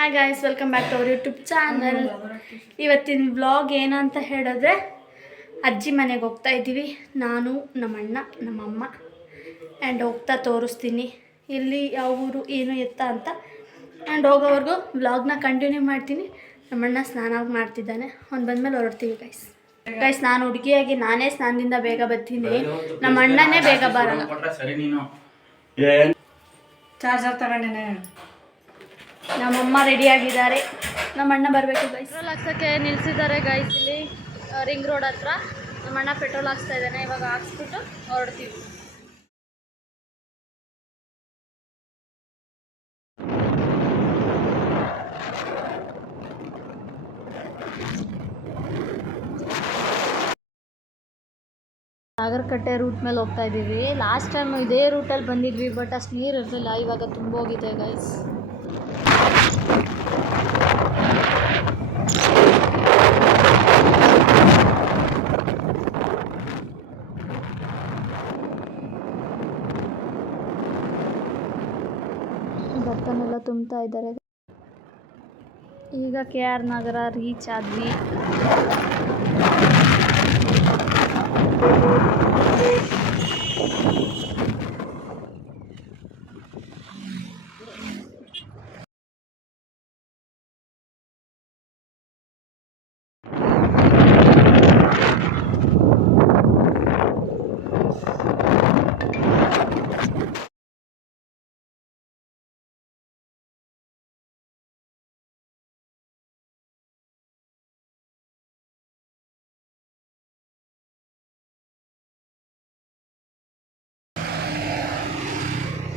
Hi guys, welcome back to our YouTube channel. ಇವತ್ತಿನ vlog ಏನಂತ ಹೇಳಿದ್ರೆ ಅಜ್ಜಿ ಮನೆಗೆ ಹೋಗ್ತಾ ಇದ್ದೀವಿ. ನಾನು, ನಮ್ಮಣ್ಣ, ನಮ್ಮಮ್ಮ ಆ್ಯಂಡ್ ಹೋಗ್ತಾ ತೋರಿಸ್ತೀನಿ ಇಲ್ಲಿ ಯಾವ ಊರು ಏನು ಎತ್ತ ಅಂತ. ಆ್ಯಂಡ್ ಹೋಗೋವರೆಗೂ ವ್ಲಾಗ್ನ ಕಂಟಿನ್ಯೂ ಮಾಡ್ತೀನಿ. ನಮ್ಮಣ್ಣ ಸ್ನಾನ ಮಾಡ್ತಿದ್ದಾನೆ. ಅವ್ನು ಬಂದಮೇಲೆ ಹೊರಡ್ತೀವಿ ಗೈಸ್. ನಾನು ಹುಡುಗಿಯಾಗಿ ನಾನೇ ಸ್ನಾನದಿಂದ ಬೇಗ ಬರ್ತೀನಿ. ನಮ್ಮ ಅಣ್ಣನೇ ಬೇಗ ಬರಲ್ಲ. ಚಾರ್ಜರ್ ತಗೊಂಡೇನೆ. ನಮ್ಮಮ್ಮ ರೆಡಿ ಆಗಿದ್ದಾರೆ. ನಮ್ಮ ಅಣ್ಣ ಬರಬೇಕು ಗೈಸ್. ಪೆಟ್ರೋಲ್ ಹಾಕ್ಸೋಕ್ಕೆ ನಿಲ್ಲಿಸಿದ್ದಾರೆ ಗೈಸ್. ಇಲ್ಲಿ ರಿಂಗ್ ರೋಡ್ ಹತ್ರ ನಮ್ಮ ಅಣ್ಣ ಪೆಟ್ರೋಲ್ ಹಾಕ್ಸ್ತಾ ಇದ್ದಾನೆ. ಇವಾಗ ಹಾಕ್ಸ್ಬಿಟ್ಟು ಹೊರಡ್ತೀವಿ. ಸಾಗರಕಟ್ಟೆ ರೂಟ್ ಮೇಲೆ ಹೋಗ್ತಾ ಇದ್ದೀವಿ. ಲಾಸ್ಟ್ ಟೈಮ್ ಇದೇ ರೂಟಲ್ಲಿ ಬಂದಿದ್ವಿ, ಬಟ್ ಅಷ್ಟು ನೀರು ಇರಲಿಲ್ಲ. ಇವಾಗ ತುಂಬ ಹೋಗಿದೆ ಗೈಸ್. ಭತ್ತನೆಲ್ಲ ತುಂಬ್ತಾ ಇದ್ದಾರೆ. ಈಗ KR ನಗರ ರೀಚ್ ಆದ್ವಿ.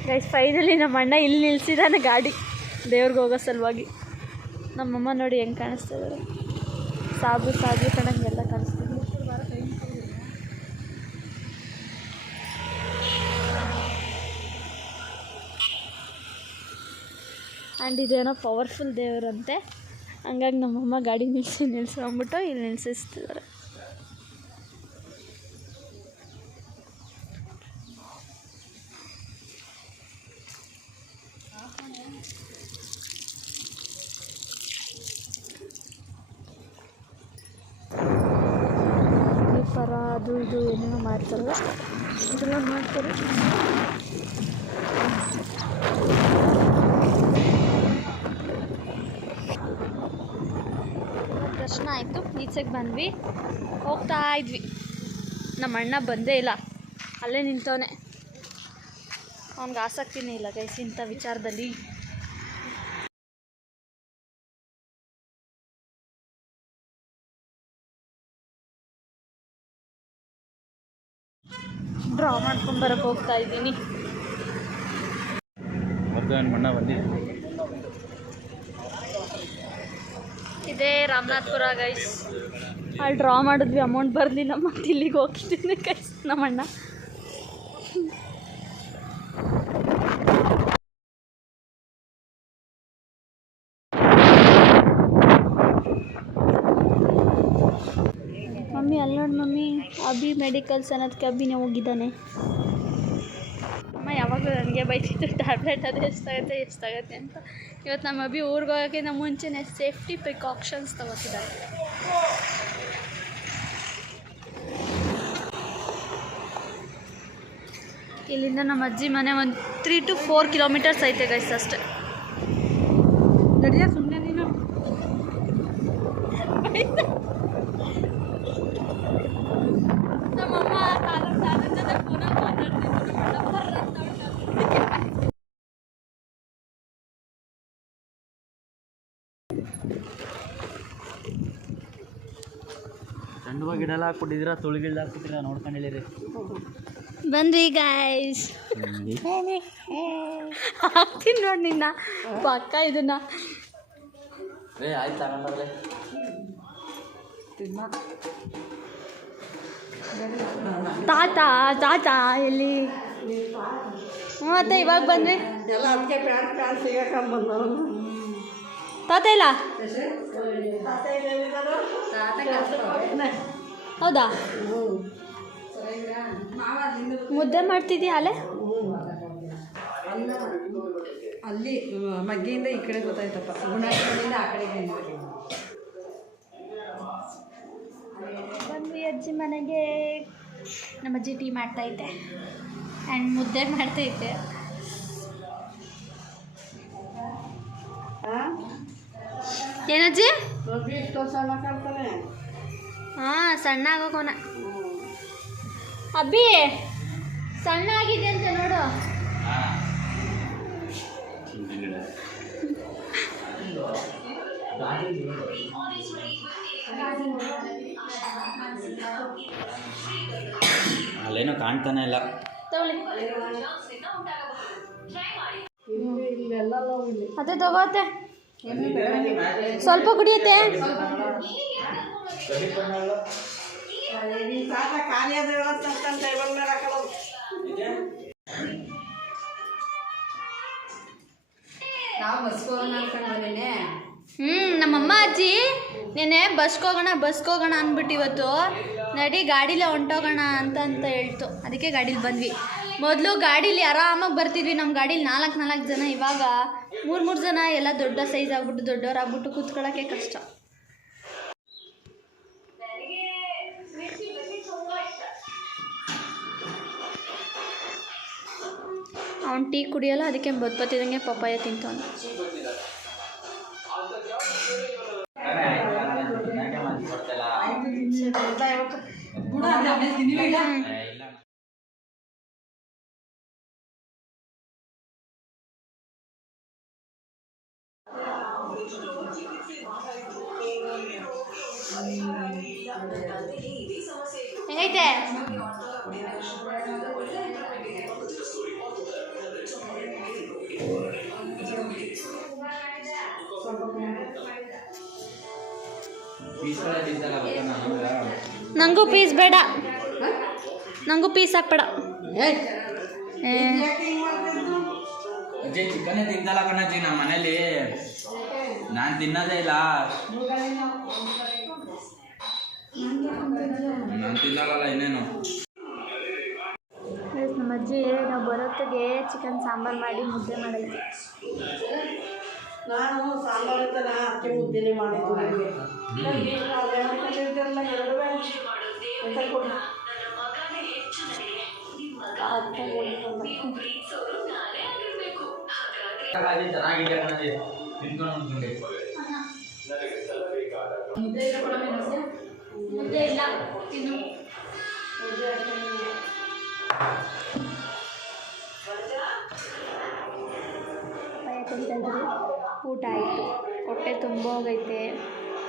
ಗೈಸ್, ಫೈನಲಿ ನಮ್ಮ ಅಣ್ಣ ಇಲ್ಲಿ ನಿಲ್ಸಿದ್ದಾನೆ ಗಾಡಿ, ದೇವ್ರಿಗೆ ಹೋಗೋ ಸಲುವಾಗಿ. ನಮ್ಮಮ್ಮ ನೋಡಿ ಹೆಂಗೆ ಕಾಣಿಸ್ತಾ ಇದ್ದಾರೆ. ಸಾಬು ಕಣಂಗೆಲ್ಲ ಕಾಣಿಸ್ತಿದೆ. ಆ್ಯಂಡ್ ಇದೇನೋ ಪವರ್ಫುಲ್ ದೇವರಂತೆ. ಹಂಗಾಗಿ ನಮ್ಮಮ್ಮ ಗಾಡಿ ನಿಲ್ಸ್ಕೊಂಬಿಟ್ಟು ಇಲ್ಲಿ ನಿಲ್ಸಿಸ್ತಿದ್ದಾರೆ. ಅದು ಇದು ಏನೇನೋ ಮಾಡ್ತಾರಲ್ಲ, ಇದೆಲ್ಲ ಮಾಡ್ತಾರೆ. ದರ್ಶನ ಆಯಿತು, ಈಚೆಗೆ ಬಂದ್ವಿ. ಹೋಗ್ತಾ ಇದ್ವಿ. ನಮ್ಮ ಅಣ್ಣ ಬಂದೇ ಇಲ್ಲ, ಅಲ್ಲೇ ನಿಂತವನೆ. ಅವ್ನಿಗೆ ಆಸಕ್ತಿನೇ ಇಲ್ಲ ಗೈಸ್ ಇಂಥ ವಿಚಾರದಲ್ಲಿ. ಡ್ರಾ ಮಾಡ್ಕೊಂಬರಕ್ಕೆ ಹೋಗ್ತಾ ಇದ್ದೀನಿ. ಇದೇ ರಾಮನಾಥ್ಪುರ ಗೈಸ್. ಅಲ್ಲಿ ಡ್ರಾ ಮಾಡಿದ್ವಿ, ಅಮೌಂಟ್ ಬರಲಿಲ್ಲ. ಮತ್ತೆ ಇಲ್ಲಿಗೆ ಹೋಗ್ತಿದ್ದೀನಿ ಗೈಸ್. ನಮ್ಮಣ್ಣ ಮಮ್ಮಿ ಅಲ್ಲಿ ನೋಡಿ ಮಮ್ಮಿ, ಅಭಿ ಮೆಡಿಕಲ್ಸ್ ಅನ್ನೋದಕ್ಕೆ ಅಭಿನೇ ಹೋಗಿದ್ದಾನೆ. ಅಮ್ಮ ಯಾವಾಗಲೂ ನನಗೆ ಬೈತಿತ್ತು, ಟ್ಯಾಬ್ಲೆಟ್ ಅದು ಎಷ್ಟಾಗುತ್ತೆ ಅಂತ. ಇವತ್ತು ನಮ್ಮ ಅಭಿ ಊರಿಗೆ ಹೋಗೋಕ್ಕಿಂತ ಮುಂಚೆನೇ ಸೇಫ್ಟಿ ಪ್ರಿಕಾಕ್ಷನ್ಸ್ ತಗೋತಿದ್ದಾರೆ. ಇಲ್ಲಿಂದ ನಮ್ಮ ಅಜ್ಜಿ ಮನೆ ಒಂದು 3 to 4 ಕಿಲೋಮೀಟರ್ಸ್ ಐತೆ ಗೈಸ್ ಅಷ್ಟೇ. ನಡಿಯ ಸುಮ್ಮನೆ ನೀನು. ನಮ್ಮಮ್ಮ ಜೊತೆ ಫೋನಲ್ಲಿ ಮಾತಾಡ್ತಿದ್ರು. ಸಣ್ಣವಾಗಿ ಗಿಡಲ್ಲ ಹಾಕ್ಬಿಟ್ಟಿದ್ದೀರ, ತುಳಿಗಿಳ್ದು ಹಾಕ್ಬಿಟ್ಟಿರ, ನೋಡ್ಕೊಂಡಿರಿ. ಬಂದ್ವಿ ಗಾಯ್ಸ್. ಹಾಕ್ತೀನಿ ನೋಡಿ ನಿನ್ನ ಪಕ್ಕ ಇದನ್ನ. ಆಯ್ತು ತಗೊಂಡ್ರೆ ತಾತ ಎಲ್ಲಿ? ಮತ್ತೆ ಇವಾಗ ಬಂದ್ರಿ. ಎಲ್ಲ ಅದಕ್ಕೆ ಪ್ಯಾಂಟ್ ಸಿಗಕೊಂಬಂದು ತಾತ ಇಲ್ಲ? ಹೌದಾ? ಮುದ್ದೆ ಮಾಡ್ತಿದ್ದೀಯ ಅಲ್ಲೇ? ಅಲ್ಲಿ ಮಗ್ಗಿಯಿಂದ ಈ ಕಡೆ ಗೊತ್ತಾಯ್ತಪ್ಪ, ಗುಣಾಟಿಗಳಿಂದ ಆ ಕಡೆಗೆ ಬಂದ್ವಿ ಅಜ್ಜಿ ಮನೆಗೆ. ನಮ್ಮ ಅಜ್ಜಿ ಟೀ ಮಾಡ್ತೈತೆ ಆ್ಯಂಡ್ ಮುದ್ದೆ ಮಾಡ್ತೈತೆ. ಏನಜ್ಜಿ? ಹಾಂ, ಸಣ್ಣ ಆಗೋಕೋನ. ಅಬ್ಬಿ ಸಣ್ಣ ಆಗಿದೆ ಅಂತ ನೋಡು. ಅಲ್ಲೇನೋ ಕಾಣ್ತಾನೆ ಇಲ್ಲ. ಅದೇ ತಗೋತೆ, ಸ್ವಲ್ಪ ಕುಡಿಯುತ್ತೆ. ನಮ್ಮಮ್ಮ ಅಜ್ಜಿ ನೆನೆ ಬಸ್ಗೋಗೋಣ ಅಂದ್ಬಿಟ್ಟು ಇವತ್ತು ನಡಿ ಗಾಡೀಲೆ ಹೊಂಟೋಗೋಣ ಅಂತ ಹೇಳ್ತು. ಅದಕ್ಕೆ ಗಾಡೀಲಿ ಬಂದ್ವಿ. ಮೊದಲು ಗಾಡೀಲಿ ಆರಾಮಾಗಿ ಬರ್ತಿದ್ವಿ. ನಮ್ಮ ಗಾಡೀಲಿ 4 ಜನ, ಇವಾಗ 3 ಜನ. ಎಲ್ಲ ದೊಡ್ಡ ಸೈಜ್ ಆಗ್ಬಿಟ್ಟು ದೊಡ್ಡವರಾಗ್ಬಿಟ್ಟು ಕೂತ್ಕೊಳ್ಳೋಕ್ಕೆ ಕಷ್ಟ. ಅವ್ನು ಟೀ ಕುಡಿಯೋಲ್ಲ, ಅದಕ್ಕೆ ಬತ್ತಿದಂಗೆ ಪಪ್ಪಾಯ ತಿಂತವನು. ಹೆಂಗೈತೆ? ನಂಗೂ ಪೀಸ್ ಬೇಡ, ನಂಗೂ ಪೀಸ್ ಹಾಕ್ಬೇಡ. ಅಜ್ಜಿ ಚಿಕನ್ನೇ ತಿಂತಲ್ಲ ಕಣಜ್ಜಿ ನಮ್ಮ ಮನೇಲಿ. ನಾನು ತಿನ್ನೋದೇ ಇಲ್ಲ. ನಾನು ತಿನ್ನಲ್ಲ ಇನ್ನೇನು. ನಮ್ಮ ಅಜ್ಜಿ ನಾವು ಬರೋತ್ತಿಗೆ ಚಿಕನ್ ಸಾಂಬಾರು ಮಾಡಿ ಮುದ್ದೆ ಮಾಡೈತೆ. ನಾನು ಸಾಂಬಾರು ತರ ಅಕ್ಕಿ ಮುದ್ದೆನೇ ಮಾಡಿದ್ದು. ಚೆನ್ನಾಗಿದೆ ಕಣಜ್ಜಿ, ತಿನ್ಕೊಂಡು ಮುದ್ದೆ ಇಲ್ಲ ತಿನ್ನು. ಊಟ ಆಯಿತು, ಹೊಟ್ಟೆ ತುಂಬ ಹೋಗೈತೆ.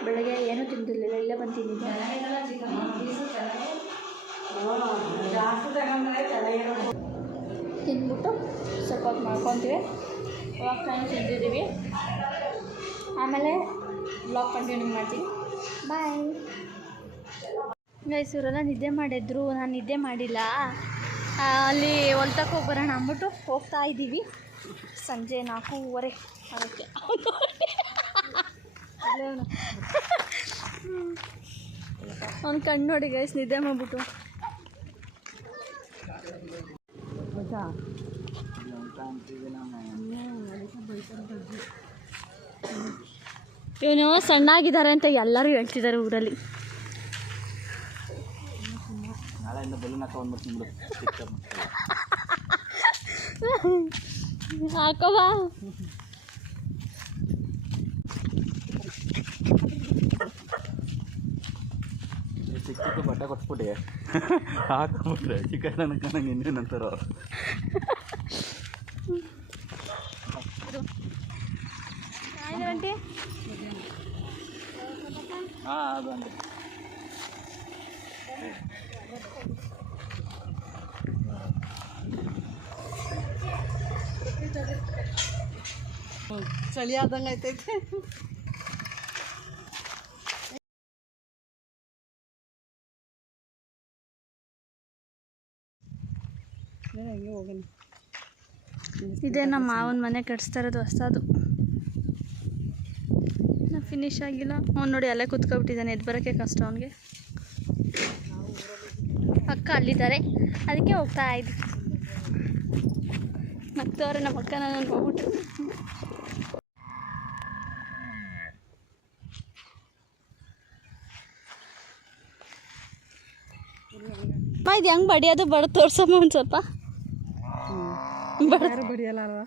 ಬೆಳಗ್ಗೆ ಏನೂ ತಿಂದಿರಲಿಲ್ಲ, ಇಲ್ಲೇ ಬಂದು ತಿಂದಿದ್ದೆ. ತಿಂದ್ಬಿಟ್ಟು ಸ್ವಲ್ಪ ಹೊತ್ತು ಮಾಡ್ಕೊತೀವಿ. ಇವಾಗ ಟೈಮ್ ತಿಂದಿದ್ದೀವಿ, ಆಮೇಲೆ ಬ್ಲಾಗ್ ಕಂಟಿನ್ಯೂ ಮಾಡ್ತೀನಿ. Bye guys. ಇವರೆಲ್ಲ ನಿದ್ದೆ ಮಾಡಿದ್ರು, ನಾನು ನಿದ್ದೆ ಮಾಡಿಲ್ಲ. ಅಲ್ಲಿ ಹೊಲ್ತಕ್ಕೆ ಹೋಗಿ ಬರೋಣ ಅಂದ್ಬಿಟ್ಟು ಹೋಗ್ತಾ ಇದ್ದೀವಿ. ಸಂಜೆ 4:15 ಅದಕ್ಕೆ ಅವ್ನು ಕಣ್ಣು ನೋಡಿ ಗೈಸ್, ನಿದ್ದೆ ಮಾಡ್ಬಿಟ್ಟು. ಇವನು ಸಣ್ಣಾಗಿದ್ದಾರೆ ಅಂತ ಎಲ್ಲರೂ ಹೇಳ್ತಿದ್ದಾರೆ ಊರಲ್ಲಿ. ನಾಳೆಯಿಂದ ಬಲೂನ್ ಹಾಕೊಂಡ್ಬಿಡ್ತೀನಿ. ಹಾಕೋವಾ? ಚಿಕ್ಕ ಬಟ್ಟೆ ಕೊಟ್ಬಿಟ್ಟು ಹಾಕೊಂಡ್ಬಿಟ್ರೆ ಚಿಕನ್ ಅನ್ಕೊಂಡಂಗೆ ಇನ್ನೇನಂತಾರ. ಹಾಂ, ಅದು ಅಂದ್ರೆ ಚಳಿ ಆದಂಗೆ ಆಯ್ತೈತೆ. ಹಂಗೆ ಹೋಗೋಣ. ಇದೇ ನಮ್ಮ ಮಾವನ ಮನೆ ಕಟ್ಸ್ತಾ ಇರೋದು ಹೊಸದು. ಫಿನಿಶ್ ಆಗಿಲ್ಲ. ಅವ್ನು ನೋಡಿ ಅಲ್ಲೇ ಕೂತ್ಕೊಬಿಟ್ಟಿದ್ದಾನೆ, ಎದ್ದು ಬರೋಕ್ಕೆ ಕಷ್ಟ ಅವನಿಗೆ. ಅಕ್ಕ ಅಲ್ಲಿದ್ದಾರೆ, ಅದಕ್ಕೆ ಹೋಗ್ತಾ ಇದ್ವಿ. ನಗ್ತವ್ರೆ ನಮ್ಮ ಅಕ್ಕ ನಾನು ಹೋಗ್ಬಿಟ್ಟು. ಇದು ಹೆಂಗೆ ಬಡಿಯೋದು ಬಡ ತೋರ್ಸಮ್ಮ ಒಂದು ಸ್ವಲ್ಪ. ಯಾರು ಬಡಿಯಲ್ಲ ಅಲ್ವಾ?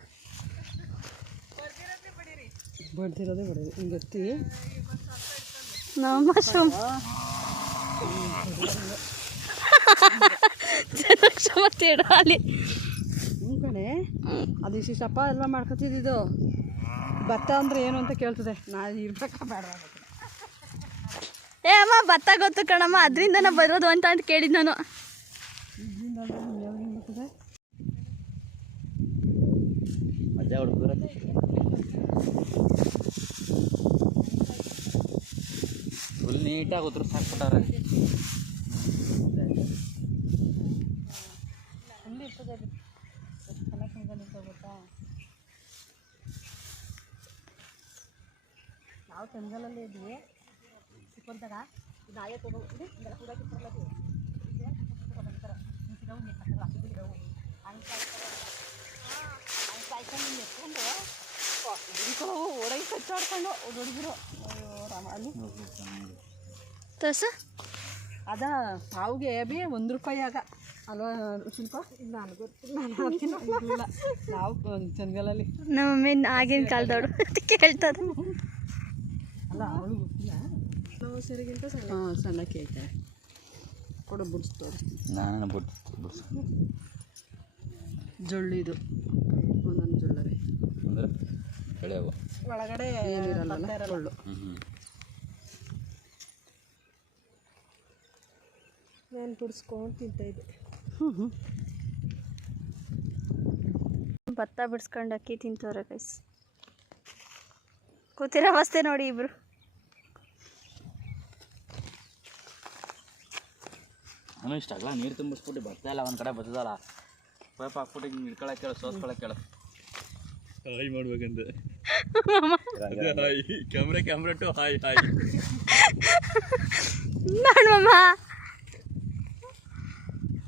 ಬಡ್ದಿರೋದೇ ಬಡಿಯೋದು ಹಿಂಗೆ ಗೊತ್ತಿ ನಮ್ಮ ಜನಕ್ಷಮತೆ ಅಲ್ಲಿ ಕಣೆ. ಅದು ಇಷ್ಟಪ್ಪ ಎಲ್ಲ ಮಾಡ್ಕೊತಿದ್ದು. ಭತ್ತ ಅಂದ್ರೆ ಏನು ಅಂತ ಕೇಳ್ತದೆ. ನಾ ಇರ್ಬೇಕಾ ಬೇಡ? ಏ ಅಮ್ಮ ಭತ್ತ ಗೊತ್ತು ಕಣಮ್ಮ, ಅದರಿಂದ ಬರೋದು ಅಂತ ಕೇಳಿದ್ದು ನಾನು. ಮಜಾ ಹುಡುಗರ ಫುಲ್ ನೀಟಾಗಿ ಉದ್ರ ಸಾಕ್ಬಿಟ್ಟಾರೆ. ನಾವು ಚಂದಲಲ್ಲಿ ಇದ್ವಿ ಚಿಕ್ಕಂದಾಗ ನಾಯೇ ತಗೊಂಡು ಕೂಡ ಓಡಾಗಿ ಕಚ್ಚಾಡ್ಕೊಂಡು ಹುಡುಗರು ರಾಮ ಅಲ್ಲಿ ತೋರ್ಸ. ಅದ ಹಾವಿಗೆ ಬಿ ₹1 ಆಗ ಅಲ್ವಾ ಶಿಲ್ಪ? ನಾನು ಗೊತ್ತಿಲ್ಲ. ನಾವು ಚಂದಗಲಲ್ಲಿ ನಮ್ಮ ಮಮ್ಮಿ ಆಗಿನ ಕಾಲದವಳು ಕೇಳ್ತದೆ. ಅಲ್ಲ ಅವಳು ಗೊತ್ತಿಲ್ಲ. ನಾವು ಸರಿಗಿಂತ ಸಣ್ಣಕ್ಕೆ ಐತೆ ಕೊಡು ಬಿಡಿಸ್ತವ್ರೆ. ನಾನು ಬಿಡ್ಸ್ ಜೊಳ್ಳು ಇದು ಒಂದೊಂದು ಜೊಳ್ಳರೆ ಅಂದರೆ ಬೆಳೆಯವು ಒಳಗಡೆ ಏನಿರಲ್ಲ ಕೊಳ್ಳು. ನಾನು ಬಿಡಿಸ್ಕೊಂಡು ತಿಂತಾಯಿದ್ದೆ. ಭತ್ತ ಬಿಡಿಸ್ಕೊಂಡು ಅಕ್ಕಿ ತಿಂತವ್ರೆ ಗೈಸ್. ಕೂತಿರೋ ಅವಸ್ಥೆ ನೋಡಿ ಇಬ್ರು. ನಾನು ಇಷ್ಟಾಗಲ್ಲ ನೀರು ತುಂಬಿಸ್ಬಿಟ್ಟು ಬರ್ತಾ ಇಲ್ಲ ಒಂದು ಕಡೆ ಬರ್ತದಲ್ಲ, ಪೈಪ್ ಹಾಕ್ಬಿಟ್ಟು ಹಿಂಗೆ ಹಿಡ್ಕೊಳಕ್ಕೆ ಹೇಳು, ಸೋಸ್ಕೊಳಕ್ಕೆ ಹೇಳು. ಹಾಯ್ ಮಾಡ್ಬೇಕಂತೆ ಕ್ಯಾಮ್ರಾ ಟು ಹಾಯ್ ಹಾಯ್ ನೋಡ್ಮಮ್ಮ.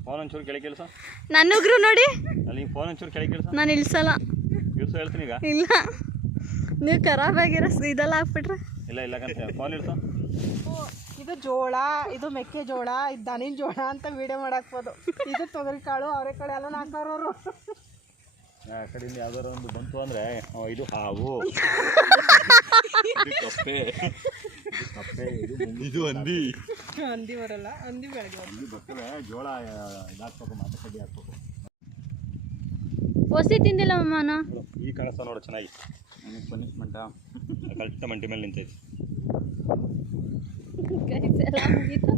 ಫೋನ್ ಒಂಚೂರು ಕೆಳಗೆ ಕೆಲಸ ನನ್ನುಗ್ರು ನೋಡಿ ಅಲ್ಲಿ ಫೋನ್ ಒಂಚೂರು ಕೆಳಗೆ ಕೆಲಸ. ನಾನು ಇಳಿಸಲ್ಲ. ಇಳಿಸು ಹೇಳ್ತೀನಿ ಈಗ. ಇಲ್ಲ ನೀವು ಖರಾಬ್ ಆಗಿರೋ ಇದೆಲ್ಲ ಹಾಕ್ಬಿಟ್ರೆ. ಇಲ್ಲ ಇಲ್ಲ ಕಂತ ಫೋನ್ ಇಳಿಸು. ಇದು ಜೋಳ, ಇದು ಮೆಕ್ಕೆಜೋಳ, ಇದು ದನಿನ ಜೋಳ ಅಂತ ವಿಡಿಯೋ ಮಾಡಾಕ್ಬೋದು. ಇದು ತೊಗರಿ ಕಾಳು, ಅವರೆಕಾಳು ಎಲ್ಲ ಹಾಕೋರು. ಆ ಕಡೆಯಿಂದ ಯಾವ್ದಾರು ಒಂದು ಬಂತು ಅಂದರೆ ಇದು ಹಾವು, ಕಪ್ಪೆ, ಇದು ಹಂದಿ. ಹಂದಿ ಬರಲ್ಲ, ಹಂದಿ ಬೆಳಗ್ಗೆ ಹಂದಿ ಬರ್ತವೆ. ಜೋಳ ಇದಾಕ್ಬೇಕು, ಮಾತ್ರ ಕಡ್ಡಿ ಹಾಕ್ಬೇಕು. ಹೊಸಿ ತಿಂದಿಲ್ಲ ಅಮ್ಮನ. ಈ ಕಾಣಿಸ್ತಾ ನೋಡು ಚೆನ್ನಾಗಿ. ನನಗೆ ಪನಿಷ್ಮೆಂಟ ಕರೆಕ್ಟ್ ಮಂಟಿ ಮೇಲೆ ನಿಂತೈತಿ. ಎಲ್ಲ ಮುಗೀತು,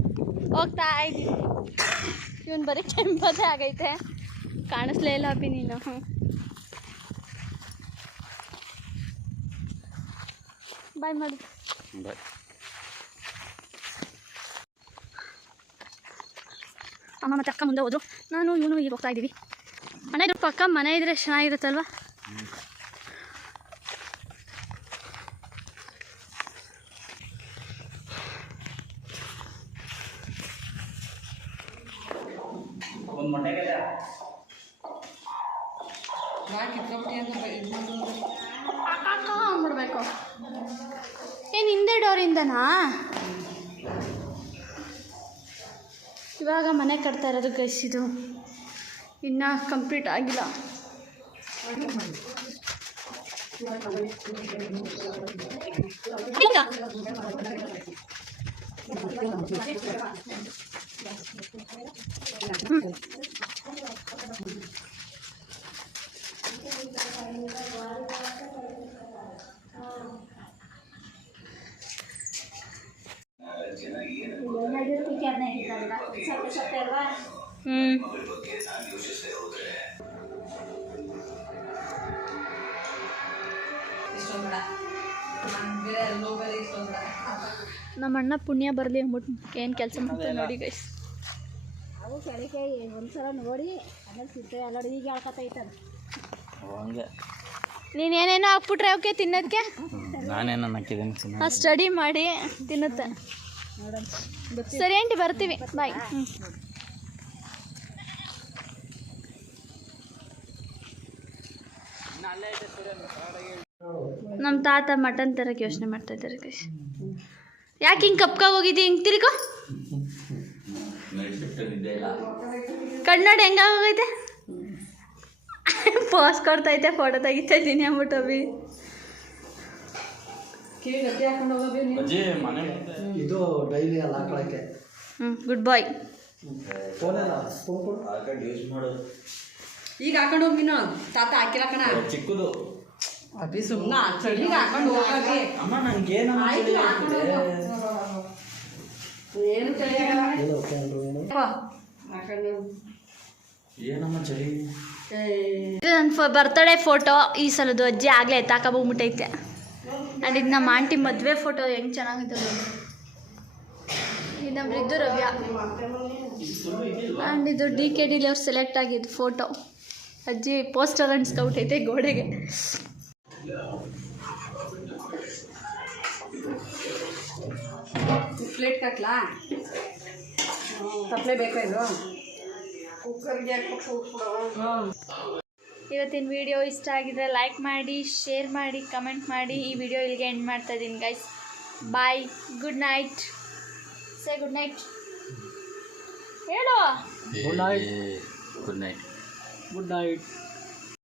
ಹೋಗ್ತಾ ಇದ್ದೀನಿ. ಇವನು ಬರೀ ಕೆಂಪದೇ ಆಗೈತೆ, ಕಾಣಿಸ್ಲೇ ಇಲ್ಲ ಅಪ್ಪಿ ನೀನು. ಬಾಯ್ ಮಾಡಿ. ಬಾಯ್. ಅಮ್ಮ ಮತ್ತೆ ಅಕ್ಕ ಮುಂದೆ ಹೋದ್ರು, ನಾನು ಇವನು ಈಗ ಹೋಗ್ತಾ ಇದ್ದೀವಿ. ಮನೆ ಇದ್ರ ಪಕ್ಕ ಮನೆ ಇದ್ರೆ ಚೆನ್ನಾಗಿರುತ್ತಲ್ವ. ಅಂದ್ಬಿಡ್ಬೇಕು. ಏನು ಹಿಂದೆ ಡೋರಿಂದನಾ? ಇವಾಗ ಮನೆ ಕಟ್ತಾ ಇರೋದು ಗೈಸ್. ಇದು ಇನ್ನೂ ಕಂಪ್ಲೀಟ್ ಆಗಿಲ್ಲ. ನಮ್ಮ ಅಣ್ಣ ಪುಣ್ಯ ಬರಲಿ ಅಂದ್ಬಿಟ್ಟು ಏನು ಕೆಲಸ ಮಾಡ್ತಾರೆ ನೋಡಿ ಗೈಸ್. ಅವು ಕೆಳಗೆ ಒಂದ್ಸಲ ನೋಡಿ ಆಮೇಲೆ ಸಿದ್ಧ ಎಲ್ಲ ಈಗ ಹೇಳ್ಕೊತೈತದ. ಹಂಗೆ ನೀನೇನೇನೋ ಹಾಕ್ಬಿಟ್ರೆ ಅವಕ್ಕೆ ತಿನ್ನೋದಕ್ಕೆ. ನಾನೇನು ಹಾಕಿದ್ದೀನಿ, ಆ ಸ್ಟಡಿ ಮಾಡಿ ತಿನ್ನುತ್ತೆ. ಸರಿ ಆಂಟಿ, ಬರ್ತೀವಿ, ಬಾಯ್. ನಮ್ಮ ತಾತ ಮಟನ್ ತರಕ್ಕೆ ಯೋಚನೆ ಮಾಡ್ತಾ ಇದ್ದಾರೆ ಕೈಸ್. ಯಾಕೆ ಹಿಂಗೆ ಕಪ್ಕಾಗಿ ಹೋಗಿದ್ದಿ, ಹಿಂಗೆ ತಿರ್ಗೋ ಕಣ್ಣೋಡಿ ಹೆಂಗಾಗೋಗೈತೆ. ಪಾಸ್ ಕೊಡ್ತೈತೆ, ಫೋಟೋ ತೆಗಿತಾ ಇದ್ದೀನಿ ಅಂದ್ಬಿಟ್ಟು ಅಭಿ. ಇದು ಡೈಲಿ ಅಲ್ಲಿ ಹಾಕೊಳಕ್ಕೆ. ಗುಡ್ ಬಾಯ್. ಈಗ ಹಾಕೊಂಡು ಹೋಗಿ ನೀನು ತಾತ ಹಾಕಿಲ್ಲ ಕಣ ಚಿಕ್ಕದು ಅಭಿ ಸುಮ್ಮನೆ ಚಳಿಗೆ ಹಾಕೊಂಡು ಹೋಗಿ ಅಮ್ಮ ನಂಗೇನು ಏನು ಚಳಿ ಆಗಲ್ಲ ಏನಮ್ಮ ಚಳಿ. ಇದು ನನ್ನ ಬರ್ತಡೇ ಫೋಟೋ. ಈ ಸಲದ್ದು ಅಜ್ಜಿ ಆಗಲೇ ಎತ್ತಾಕೊಂಡ್ಬಿಟ್ಟೈತೆ. ಆ್ಯಂಡ್ ಇದು ನಮ್ಮ ಆಂಟಿ ಮದುವೆ ಫೋಟೋ ಹೆಂಗೆ ಚೆನ್ನಾಗಿದೆ ನೋಡಿ. ಇದು ನಮ್ಮ ರಿದ್ದು ರವ್ಯ. ಆ್ಯಂಡ್ ಇದು DKD ಅವ್ರು ಸೆಲೆಕ್ಟ್ ಆಗಿದ್ದು ಫೋಟೋ. ಅಜ್ಜಿ ಪೋಸ್ಟರ್ ಅಂಟಿಸ್ಕೊಬಿಟ್ಟೈತೆ ಗೋಡೆಗೆ. ಪ್ಲೇಟ್ ಹಾಕ್ಲಾ ತಪ್ಪಲೆ ಬೇಕಾ ಇದು ಕುಕ್ಕರ್ಗೆ ಇವತ್ತಿನ ವಿಡಿಯೋ ಇಷ್ಟ ಆಗಿದ್ರೆ ಲೈಕ್ ಮಾಡಿ, ಶೇರ್ ಮಾಡಿ, ಕಮೆಂಟ್ ಮಾಡಿ. ಈ ವಿಡಿಯೋ ಇಲ್ಲಿಗೆ ಎಂಡ್ ಮಾಡ್ತಾ ಇದ್ದೀನಿ guys. Bye, good night. Say good night ಹೇಳು. Good night. Good night. Good night.